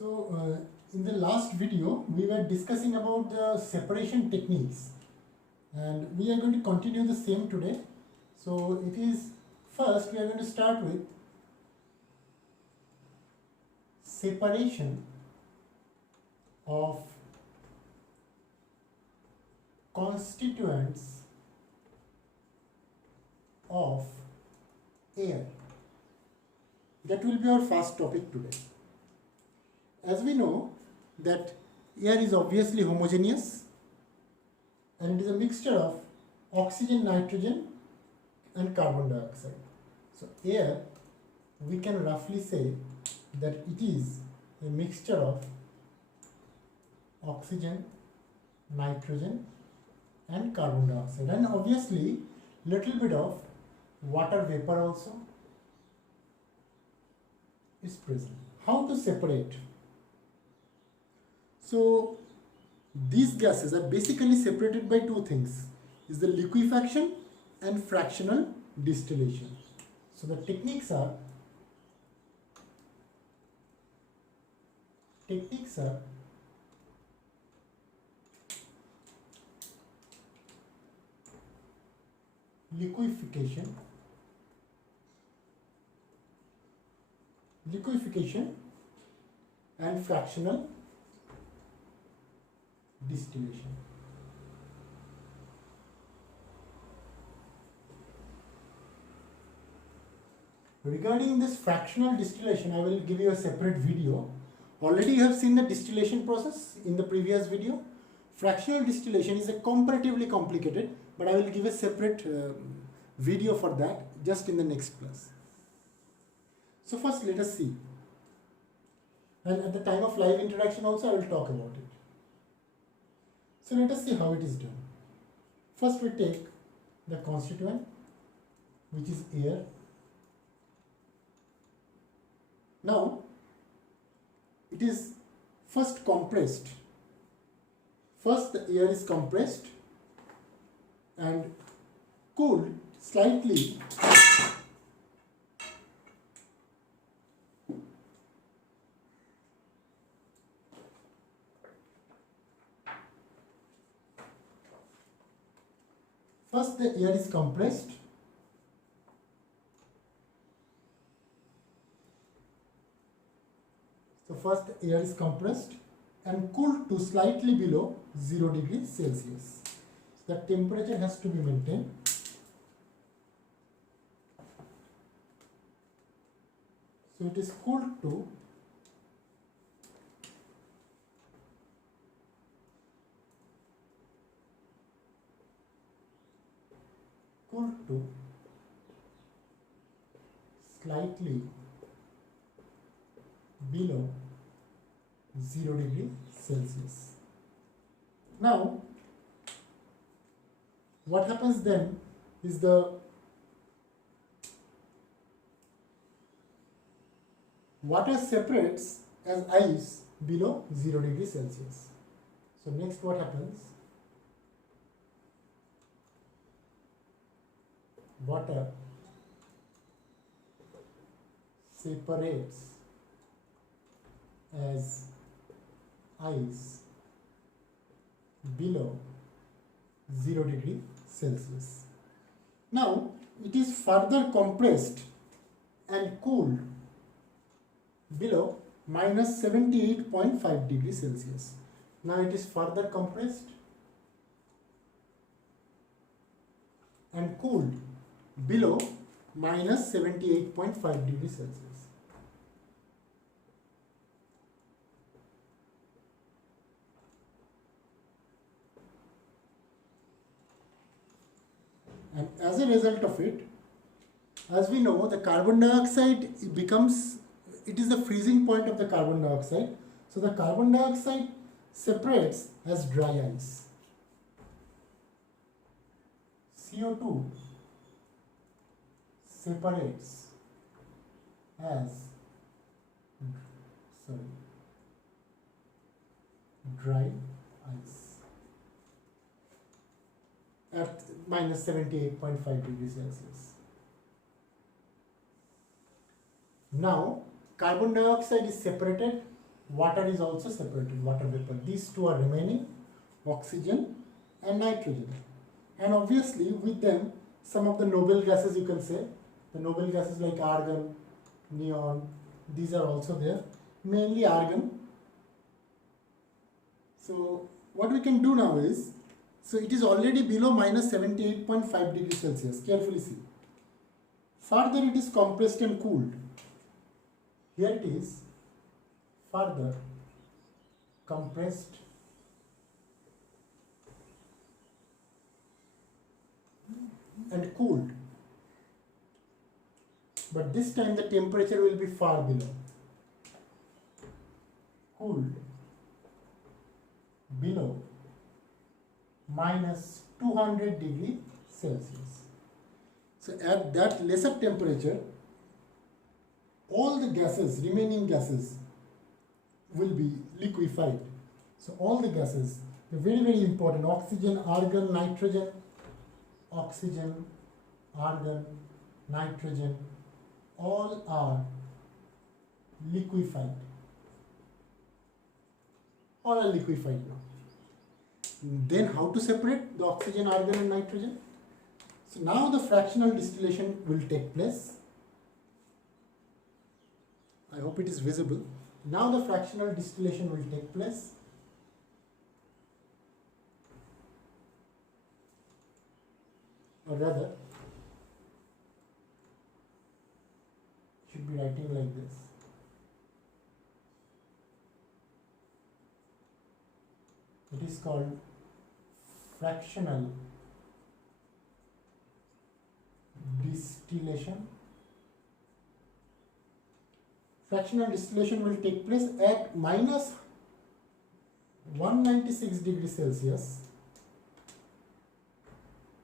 In the last video, we were discussing about the separation techniques, and we are going to continue the same today. So it is first we are going to start with separation of constituents of air. That will be our first topic today. As we know that air is obviously homogeneous and it is a mixture of oxygen, nitrogen and carbon dioxide. So air, we can roughly say that it is a mixture of oxygen, nitrogen and carbon dioxide, and obviously little bit of water vapor also is present. How to separate? So these gases are basically separated by two things, is the liquefaction and fractional distillation. So the techniques are liquefaction and fractional distillation. Regarding this fractional distillation, I will give you a separate video. Already you have seen the distillation process in the previous video. Fractional distillation is a comparatively complicated, but I will give a separate video for that just in the next class. So first let us see, and at the time of live interaction also I will talk about it. So let us see how it is done. First we take the constituent, which is air. Now it is first compressed. First the air is compressed and cooled slightly First the air is compressed and cooled to slightly below 0 degrees Celsius. So the temperature has to be maintained. So it is cooled to slightly below 0 degree Celsius. Now what happens then is the water separates as ice below 0 degree Celsius. So next what happens? Water separates as ice below 0 degree Celsius. Now it is further compressed and cooled below minus 78.5 degrees Celsius. Now it is further compressed and cooled below minus 78.5 degrees Celsius. And as a result of it, as we know, the carbon dioxide it is the freezing point of the carbon dioxide. So the carbon dioxide separates as dry ice. CO2 separates as dry ice at minus 78.5 degrees Celsius. Now carbon dioxide is separated water is also separated, water vapor. These two are remaining, oxygen and nitrogen. And obviously with them, some of the noble gases you can say, the noble gases like argon, neon, these are also there, mainly argon. So what we can do now is, so it is already below minus 78.5 degrees Celsius, carefully see. Further it is compressed and cooled. Here it is, further compressed and cooled. But this time the temperature will be far below. Cooled below minus 200 degrees Celsius. So at that lesser temperature, all the gases, remaining gases, will be liquefied. So all the gases, they're very, very important. Oxygen, argon, nitrogen, oxygen, argon, nitrogen, all are liquefied. All are liquefied now. Then how to separate the oxygen, argon and nitrogen? So now the fractional distillation will take place. I hope it is visible. Now the fractional distillation will take place. Or rather, should be writing like this. It is called fractional distillation. Fractional distillation will take place at minus 196 degrees Celsius,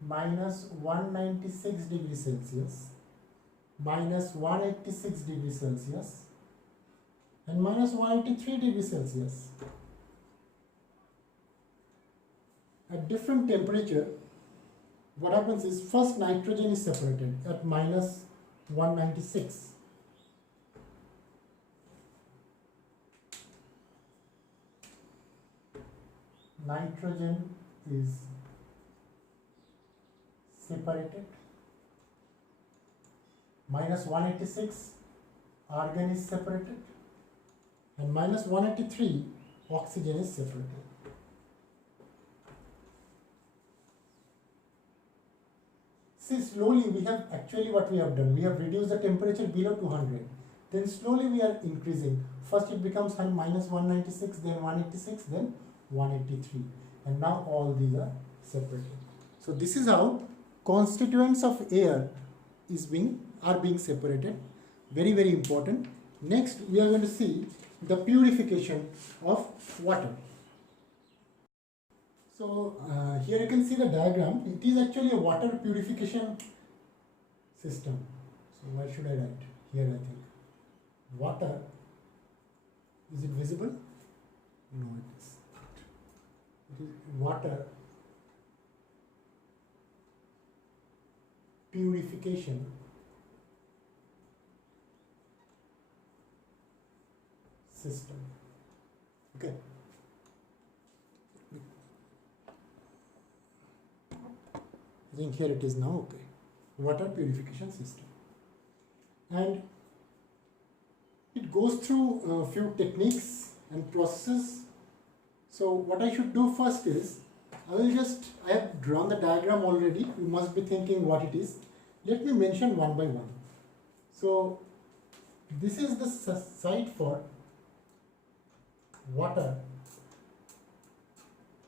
minus 196 degrees Celsius, minus 186 degrees Celsius, and minus 183 degrees Celsius. At different temperature, what happens is first nitrogen is separated at minus 196. Nitrogen is separated. Minus 186, argon is separated. And minus 183, oxygen is separated. See, slowly we have actually what we have done. We have reduced the temperature below 200. Then slowly we are increasing. First it becomes minus 196, then 186, then 183. And now all these are separated. So this is how constituents of air are being separated. Very, very important. Next we are going to see the purification of water. So here you can see the diagram. It is actually a water purification system. So where should I write? Here I think. Water. Is it visible? No, it is not. It is water purification system. Okay. I think here it is now, okay. Water purification system. And it goes through a few techniques and processes. So what I should do first is, I have drawn the diagram already. You must be thinking what it is. Let me mention one by one. So this is the site for water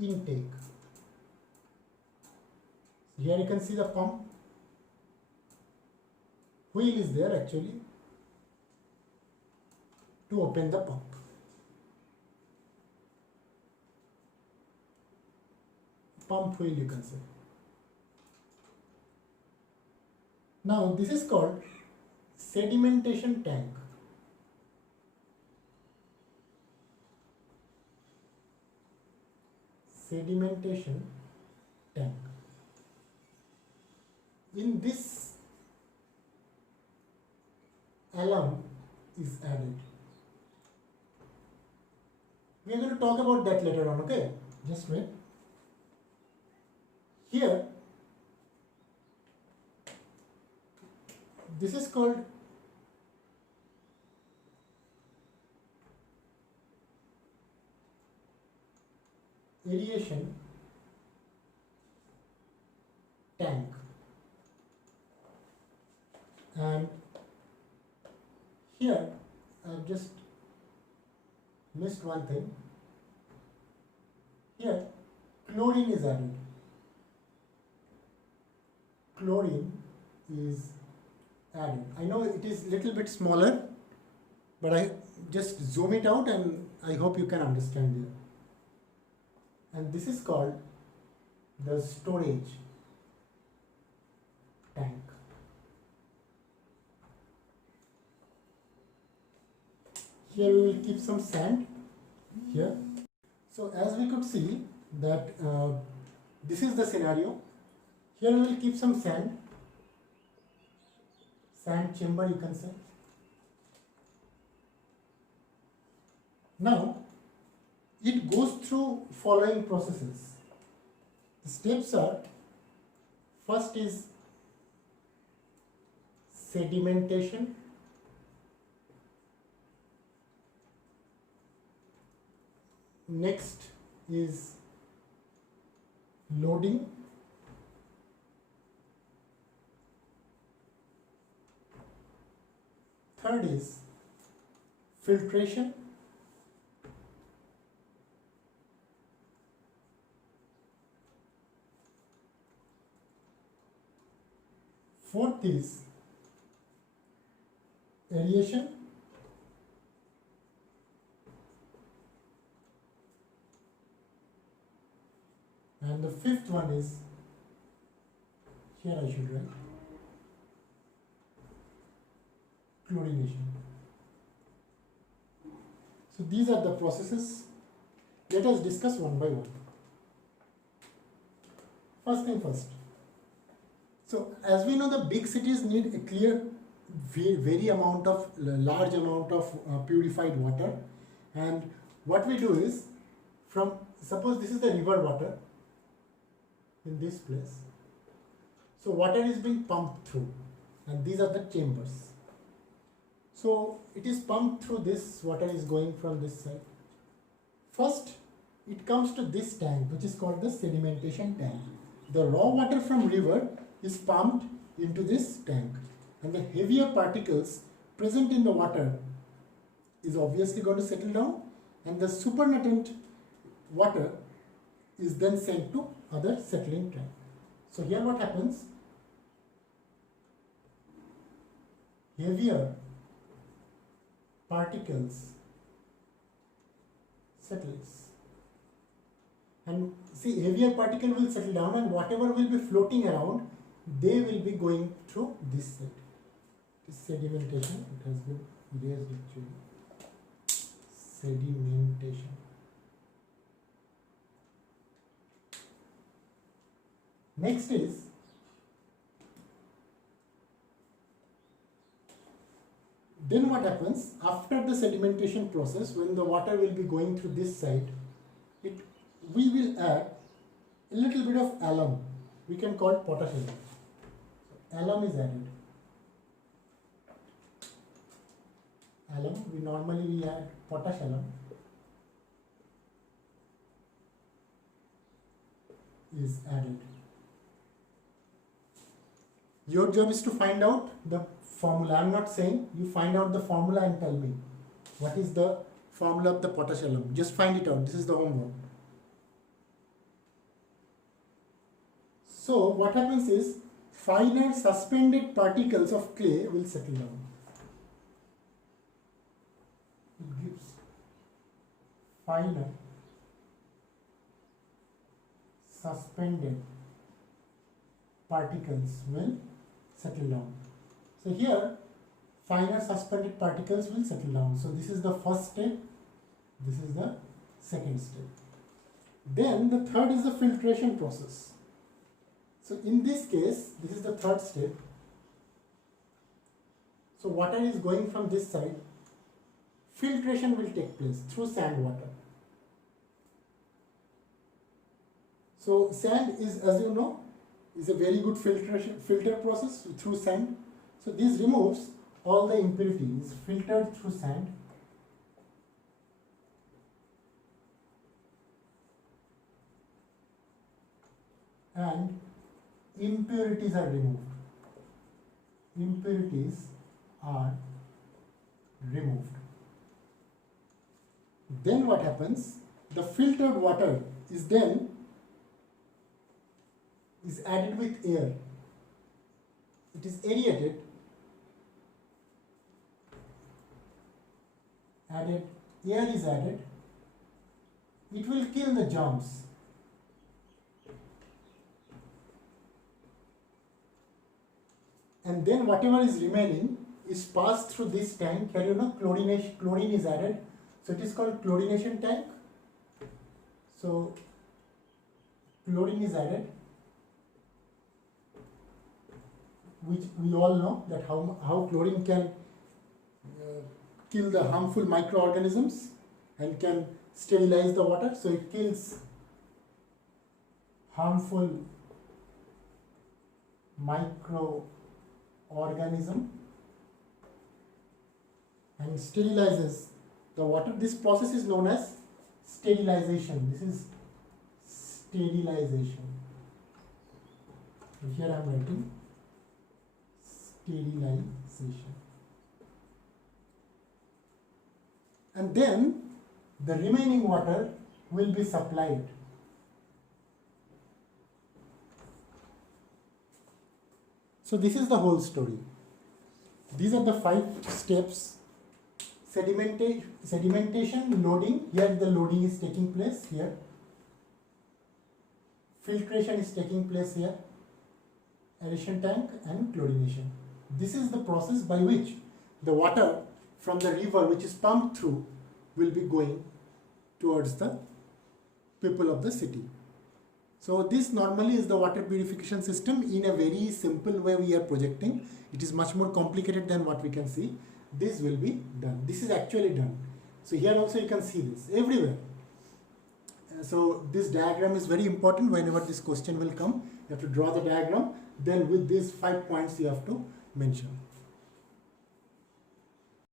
intake. Here you can see the pump. Wheel is there actually to open the pump. Pump wheel you can say. Now this is called sedimentation tank. Sedimentation tank. In this, alum is added. We are going to talk about that later on, okay? Just wait. Here, this is called aeration tank, and here I've just missed one thing. Here chlorine is added. Chlorine is added. I know it is little bit smaller, but I just zoom it out and I hope you can understand here. And this is called the storage tank. Here we will keep some sand here. So as we could see that this is the scenario. Here we will keep some sand chamber, you can say. Now it goes through following processes. The steps are, first is sedimentation, next is loading, third is filtration, fourth is aeration, and the fifth one is, here I should write, chlorination. So these are the processes. Let us discuss one by one. First thing first. So as we know, the big cities need a clear, large amount of purified water, and what we do is, suppose this is the river water in this place. So water is being pumped through, and these are the chambers. So it is pumped through this, water is going from this side. First, it comes to this tank, which is called the sedimentation tank. The raw water from river is pumped into this tank, and the heavier particles present in the water is obviously going to settle down, and the supernatant water is then sent to other settling tank. So here what happens, heavier particles settles, and see, heavier particle will settle down, and whatever will be floating around, they will be going through this side. This sedimentation, it has been erased actually. Sedimentation. Next is then what happens after the sedimentation process, when the water will be going through this side, we will add a little bit of alum. We can call it potash alum. So alum is added. Alum, we add potash alum is added. Your job is to find out the formula. I am not saying you find out the formula and tell me what is the formula of the potash alum. Just find it out. This is the homework. So what happens is, finer suspended particles of clay will settle down. It gives finer suspended particles will settle down. So here, finer suspended particles will settle down. So this is the first step, this is the second step. Then the third is the filtration process. So in this case, this is the third step. So water is going from this side. Filtration will take place through sand water. So sand is, as you know, is a very good filter process through sand. So this removes all the impurities filtered through sand. And impurities are removed. Impurities are removed. Then what happens? The filtered water is added with air. It is aerated. Air is added. It will kill the germs. And then whatever is remaining is passed through this tank. Here you know chlorine is added. So it is called chlorination tank. So chlorine is added, which we all know that how chlorine can kill the harmful microorganisms and can sterilize the water. So it kills harmful microorganism and sterilizes the water. This process is known as sterilization. This is sterilization. Here I am writing sterilization. And then the remaining water will be supplied. So this is the whole story. These are the 5 steps. Sedimentation, loading. Here the loading is taking place here. Filtration is taking place here. Aeration tank and chlorination. This is the process by which the water from the river which is pumped through will be going towards the people of the city. So this normally is the water purification system in a very simple way we are projecting. It is much more complicated than what we can see. This will be done. This is actually done. So here also you can see this everywhere. So this diagram is very important. Whenever this question will come, you have to draw the diagram. Then with these 5 points you have to mention.